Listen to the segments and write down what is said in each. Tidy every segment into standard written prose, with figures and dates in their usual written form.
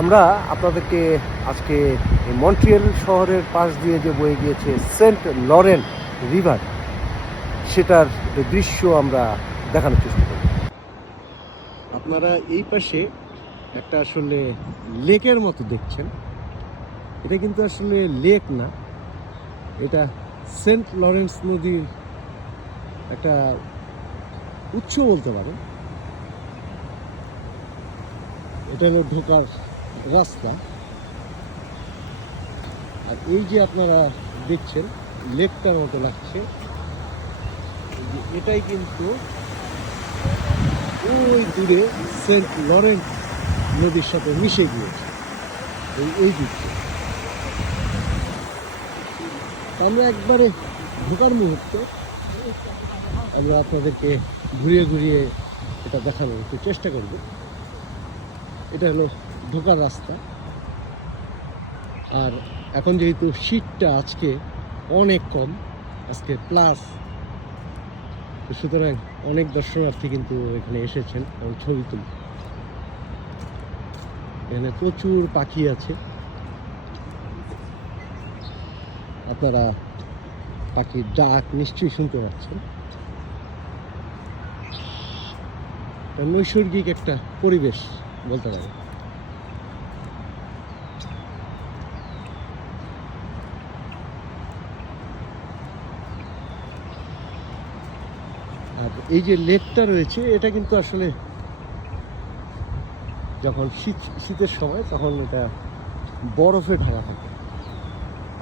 আমরা আপনাদেরকে আজকে মন্ট্রিয়েল শহরের পাশ দিয়ে যে বয়ে গিয়েছে সেন্ট লরেন রিভার, সেটার দৃশ্য আমরা দেখানোর চেষ্টা করি। আপনারা এই পাশে একটা আসলে লেকের মতো দেখছেন। এটা কিন্তু আসলে লেক না, এটা সেন্ট লরেন্স নদীর একটা উৎস বলতে পারেন। এটা হলো ঢোকার রাস্তা। আর এই যে আপনারা দেখছেন লেকটার মতো লাগছে, এটাই কিন্তু ওই দূরে সেন্ট লরেন্স নদীর সাথে মিশে গিয়েছে এই দিকটা। আমরা একবারে ঢোকার মুহূর্তে আমরা আপনাদেরকে ঘুরিয়ে ঘুরিয়ে এটা দেখানোর একটু চেষ্টা করব। এটা হলো ঢোকার রাস্তা। আর এখন যেহেতু শীতটা আজকে অনেক কম, আজকে প্লাস, সুতরাং অনেক দর্শনার্থী কিন্তু এখানে এসেছেন এবং ছবি তুলতে। এখানে প্রচুর পাখি আছে, আপনারা পাখির ডাক নিশ্চয়ই শুনতে পাচ্ছেন। নৈসর্গিক একটা পরিবেশ বলতে পারে। আর এই যে লেকটা রয়েছে, এটা কিন্তু আসলে যখন শীতের সময় তখন এটা বরফে ঢাকা থাকে।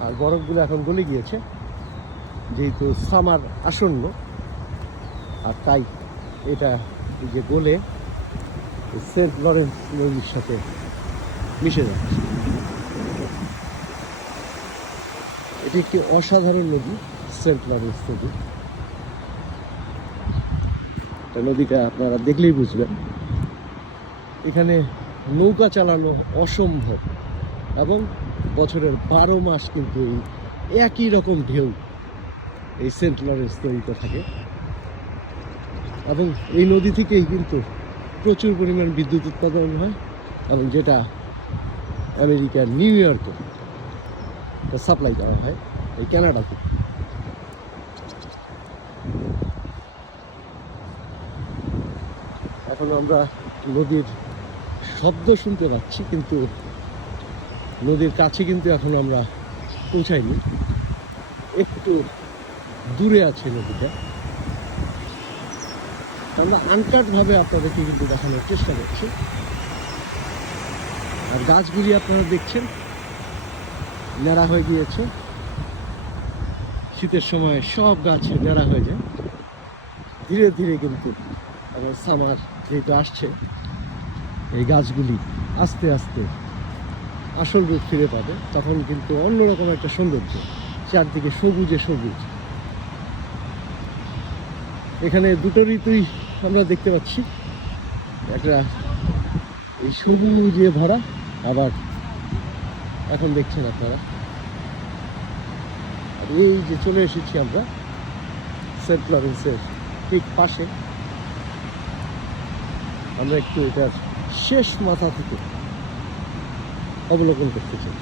আর বরফগুলো এখন গলে গিয়েছে যেহেতু সামার আসন্ন, আর তাই এটা এই যে গলে সেন্ট লরেন্স নদীর সাথে মিশে যাচ্ছে। এটি একটি অসাধারণ নদী, সেন্ট লরেন্স নদী। নদীটা আপনারা দেখলেই বুঝবেন। এখানে নৌকা চালানো অসম্ভব, এবং বছরের 12 মাস কিন্তু একই রকম ঢেউ এই সেন্ট লরেন্স নদীতে থাকে। এবং এই নদী থেকেই কিন্তু প্রচুর পরিমাণ বিদ্যুৎ উৎপাদন হয়, এবং যেটা আমেরিকার নিউ ইয়র্কে সাপ্লাই করা হয় এই কানাডাতে। এখন আমরা নদীর শব্দ শুনতে পাচ্ছি, কিন্তু নদীর কাছে কিন্তু এখন আমরা পৌঁছাইনি, একটু দূরে আছে নদীটা। আমরা আনকাটভাবে আপনাদেরকে কিন্তু দেখানোর চেষ্টা করছি। আর গাছগুলি আপনারা দেখছেন ন্যাড়া হয়ে গিয়েছে। শীতের সময় সব গাছ ন্যাড়া হয়ে যায়। ধীরে ধীরে কিন্তু আমার সামার যেহেতু আসছে, এই গাছগুলি আস্তে আস্তে আসল রূপ ফিরে পাবে। তখন কিন্তু অন্যরকম একটা সৌন্দর্য, চারদিকে সবুজে সবুজ। এখানে দুটো ঋতুই আমরা দেখতে পাচ্ছি, একটা এই সবুজে ভরা, আবার এখন দেখছেন আপনারা এই যে চলে এসেছি আমরা সেন্ট লরেন্সের ঠিক পাশে। আমরা একটু এটার শেষ মাথা থেকে অবলোকন করতে চাই।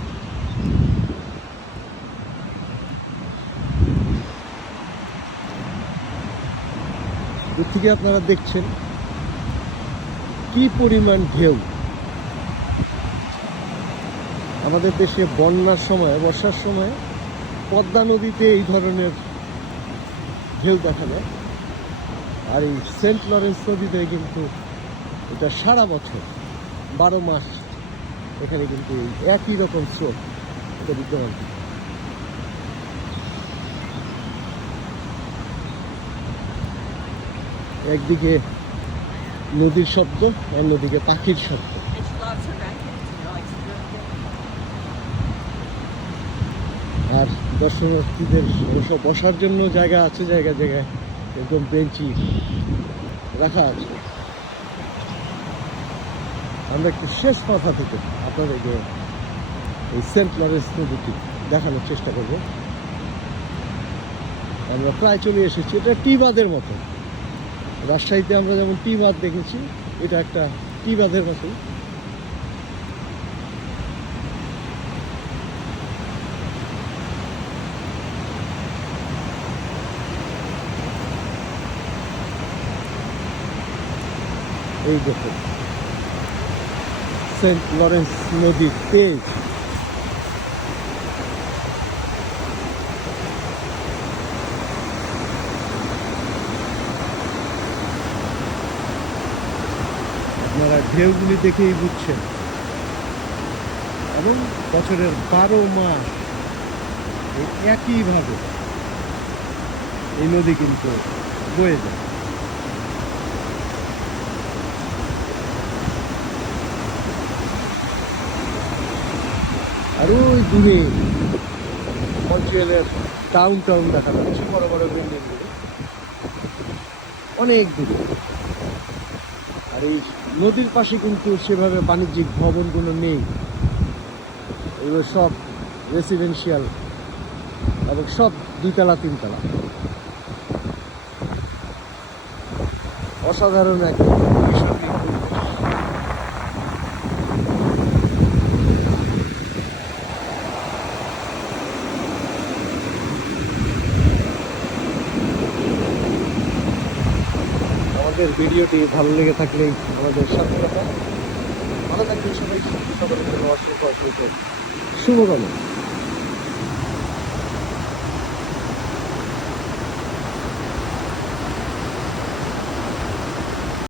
দূর থেকে আপনারা দেখছেন কি পরিমাণ ঢেউ। আমাদের দেশে বন্যার সময়, বর্ষার সময় পদ্মা নদীতে এই ধরনের ঢেউ দেখা যায়, আর এই সেন্ট লরেন্স নদীতে কিন্তু এটা সারা বছর 12 মাস এখানে কিন্তু একই রকম স্রোত এটা বিদ্যমান। একদিকে নদীর শব্দ, অন্যদিকে পাখির শব্দ। আর দর্শনার্থীদের বসার জন্য জায়গা আছে, জায়গায় জায়গায় একদম বেঞ্চি রাখা আছে। আমরা একটু শেষ মাথা থেকে আপনাদেরকে এই সেন্ট লরেন্স নদীটি দেখানোর চেষ্টা করব। আমরা প্রায় চলে এসেছি। এটা টি বাঁধের মতো। রাজশাহীতে আমরা যেমন টি বাঁধ দেখেছি, এটা একটা টি বাঁধের মতো। এই দেখুন সেন্ট লরেন্স নদীর তেজ। আপনারা ঢেউগুলি দেখেই বুঝছেন, এবং বছরের 12 মাস এই একইভাবে এই নদী কিন্তু বয়ে যায়। আর ওই দূরে মন্ট্রিয়ালের টাউন দেখা যাচ্ছে, বড় বড় বিল্ডিংগুলো অনেক দূরে। আর এই নদীর পাশে কিন্তু সেভাবে বাণিজ্যিক ভবনগুলো নেই, এগুলো সব রেসিডেন্সিয়াল এবং সব 2 তলা 3 তলা। অসাধারণ এক বিষয়। আমাদের ভিডিওটি ভালো লেগে থাকলেই আমাদের সাথে থাকা। ভালো থাকবেন সবাই, সকলের জন্য অসংখ্য শুভকামনা।